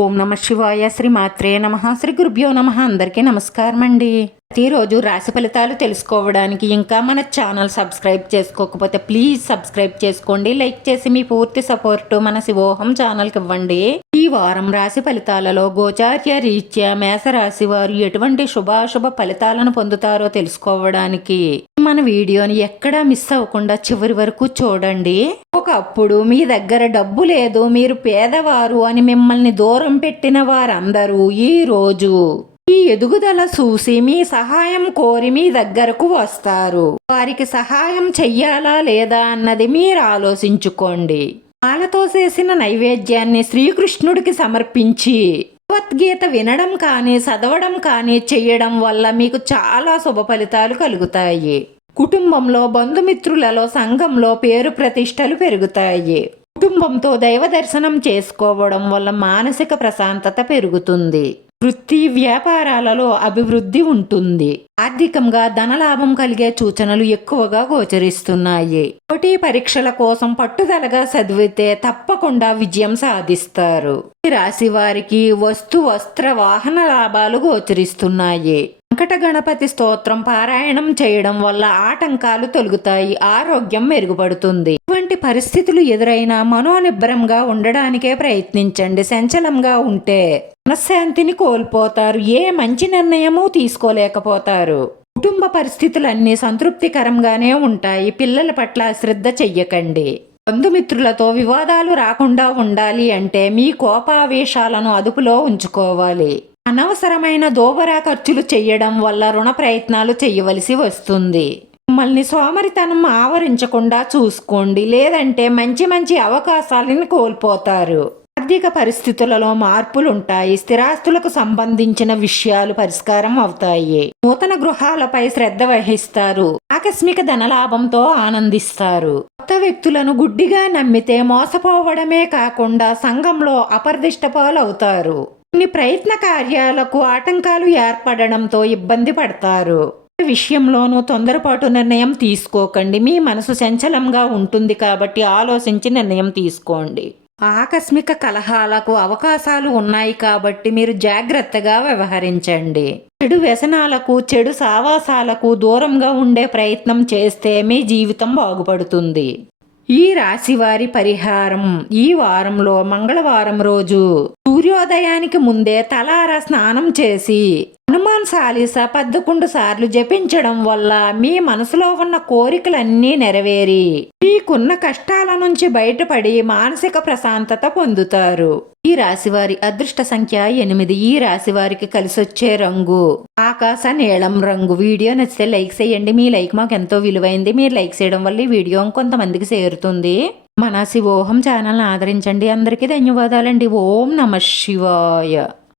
ఓం నమ శివాయ శ్రీ మాత్రే నమ. శ్రీ గురుభ్యో నమ. అందరికీ నమస్కారం అండి ప్రతిరోజు రాశి ఫలితాలు తెలుసుకోవడానికి ఇంకా మన ఛానల్ సబ్స్క్రైబ్ చేసుకోకపోతే ప్లీజ్ సబ్స్క్రైబ్ చేసుకోండి. లైక్ చేసి మీ పూర్తి సపోర్టు మన శివోహం ఛానల్కి ఇవ్వండి. వారం రాశి ఫలితాలలో గోచార్య రీత్యా మేషరాశి వారు ఎటువంటి శుభాశుభ ఫలితాలను పొందుతారో తెలుసుకోవడానికి మన వీడియోని ఎక్కడా మిస్ అవ్వకుండా చివరి వరకు చూడండి. ఒకప్పుడు మీ దగ్గర డబ్బు లేదు మీరు పేదవారు అని మిమ్మల్ని దూరం పెట్టిన వారందరూ ఈ రోజు ఈ ఎదుగుదల చూసి మీ సహాయం కోరి మీ దగ్గరకు వస్తారు. వారికి సహాయం చెయ్యాలా లేదా అన్నది మీరు ఆలోచించుకోండి. పాలతో చేసిన నైవేద్యాన్ని శ్రీకృష్ణుడికి సమర్పించి భగవద్గీత వినడం కానీ చదవడం కానీ చేయడం వల్ల మీకు చాలా శుభ ఫలితాలు కలుగుతాయి. కుటుంబంలో బంధుమిత్రులలో సంఘంలో పేరు ప్రతిష్టలు పెరుగుతాయి. కుటుంబంతో దైవ దర్శనం చేసుకోవడం వల్ల మానసిక ప్రశాంతత పెరుగుతుంది. వృత్తి వ్యాపారాలలో అభివృద్ధి ఉంటుంది. ఆర్థికంగా ధనలాభం కలిగే సూచనలు ఎక్కువగా గోచరిస్తున్నాయి. పోటీ పరీక్షల కోసం పట్టుదలగా చదివితే తప్పకుండా విజయం సాధిస్తారు. ఈ రాశి వారికి వస్తు వస్త్ర వాహన లాభాలు గోచరిస్తున్నాయి. వెంకట గణపతి స్తోత్రం పారాయణం చేయడం వల్ల ఆటంకాలు తొలుగుతాయి ఆరోగ్యం మెరుగుపడుతుంది. ఇటువంటి పరిస్థితులు ఎదురైనా మనోనిబ్బరంగా ఉండడానికే ప్రయత్నించండి సంచలంగా ఉంటే మనశ్శాంతిని కోల్పోతారు ఏ మంచి నిర్ణయమూ తీసుకోలేకపోతారు. కుటుంబ పరిస్థితులన్నీ సంతృప్తికరంగానే ఉంటాయి పిల్లల పట్ల శ్రద్ధ చెయ్యకండి. బంధుమిత్రులతో వివాదాలు రాకుండా ఉండాలి అంటే మీ కోపావేశాలను అదుపులో ఉంచుకోవాలి. అనవసరమైన దోబరా ఖర్చులు చేయడం వల్ల రుణ ప్రయత్నాలు చేయవలసి వస్తుంది. మిమ్మల్ని సోమరితనం ఆవరించకుండా చూసుకోండి లేదంటే మంచి మంచి అవకాశాలను కోల్పోతారు. ఆర్థిక పరిస్థితులలో మార్పులు ఉంటాయి స్థిరాస్తులకు సంబంధించిన విషయాలు పరిష్కారం అవుతాయి. నూతన గృహాలపై శ్రద్ధ వహిస్తారు ఆకస్మిక ధనలాభంతో ఆనందిస్తారు. కొత్త వ్యక్తులను గుడ్డిగా నమ్మితే మోసపోవడమే కాకుండా సంఘంలో అపర్దిష్టపాలవుతారు. కొన్ని ప్రయత్న కార్యాలకు ఆటంకాలు ఏర్పడడంతో ఇబ్బంది పడతారు. విషయంలోనూ తొందరపాటు నిర్ణయం తీసుకోకండి. మీ మనసు చంచలంగా ఉంటుంది కాబట్టి ఆలోచించి నిర్ణయం తీసుకోండి. ఆకస్మిక కలహాలకు అవకాశాలు ఉన్నాయి కాబట్టి మీరు జాగ్రత్తగా వ్యవహరించండి. చెడు వ్యసనాలకు చెడు సావాసాలకు దూరంగా ఉండే ప్రయత్నం చేస్తే మీ జీవితం బాగుపడుతుంది. ఈ రాశివారి పరిహారం ఈ వారంలో మంగళవారం రోజు సూర్యోదయానికి ముందే తలార స్నానం చేసి హనుమాన్ చాలీస పదకొండు సార్లు జపించడం వల్ల మీ మనసులో ఉన్న కోరికలన్నీ నెరవేరి మీకున్న కష్టాల నుంచి బయటపడి మానసిక ప్రశాంతత పొందుతారు. ఈ రాశివారి అదృష్ట సంఖ్య ఎనిమిది. ఈ రాశివారికి కలిసొచ్చే రంగు ఆకాశ నీలం రంగు. వీడియో నచ్చితే లైక్ చేయండి. మీ లైక్ మాకు ఎంతో విలువైంది. మీరు లైక్ చేయడం వల్ల ఈ వీడియో కొంతమందికి చేరుతుంది. మన శివోహం ఛానల్ని ఆదరించండి. అందరికీ ధన్యవాదాలండి. ఓం నమ శివాయ.